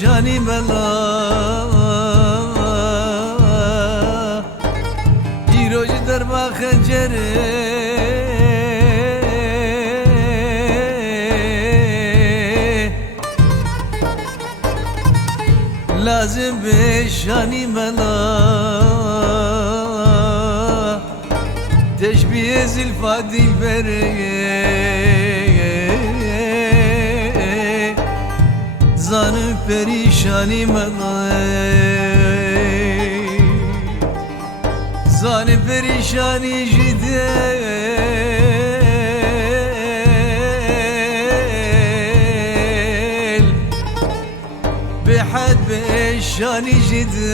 شانی ملا ایروج در با خنجره لازم به شانی ملا تشبیه زلفا دلبره زانم پریشانی ملای زانم پریشانی جدل بحد بشانی جدل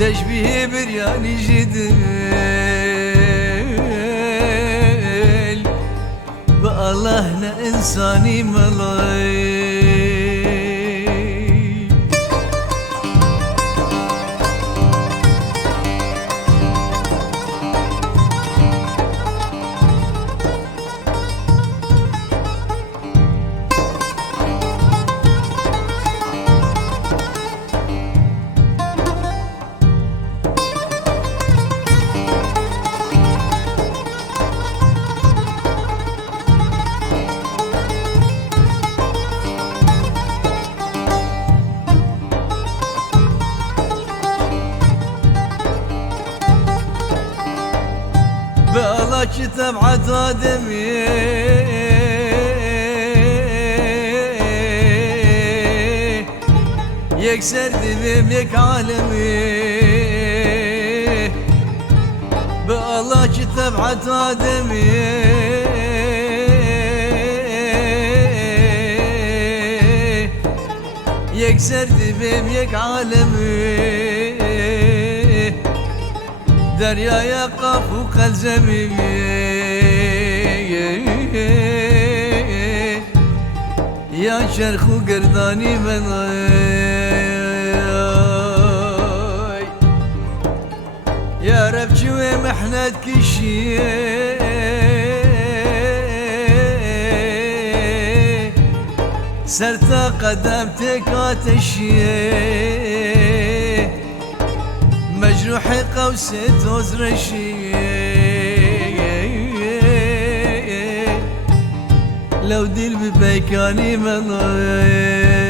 تشبیه بریانی جدل بالله نا إنساني ملاي بالله كتاب عد آدمي يكسر دبيم يك عالمي بالله كتاب عد آدمي يكسر دبيم يك عالمي دريا يقف قلزمي يا شرخ قرداني مناي يا رب شوي محنت كشي سرتا قدمتك عتشي مجروح قوسي تزرشي لو دل ببيكاني مناي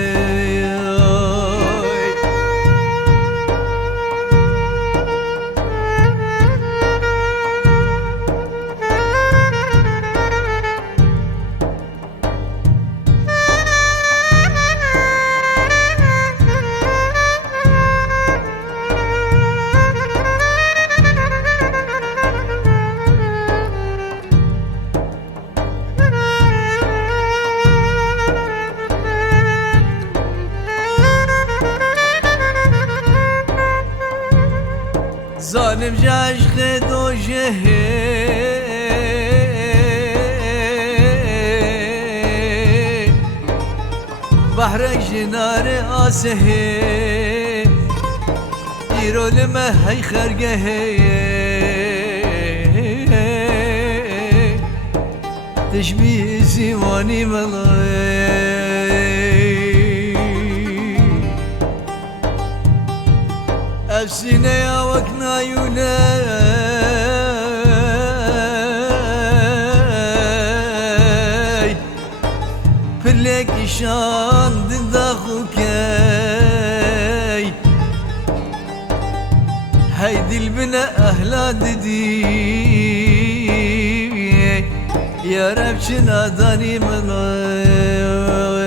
ظالم عشق دو جهه بحرك جنار آسه ایرو لما هی خرگه تشبیه زیوانی ملای أفسينا يا وكنا يوناي فلك شان دنداخوكاي هيدي البنا أهلا ددي يا رب شناداني مناي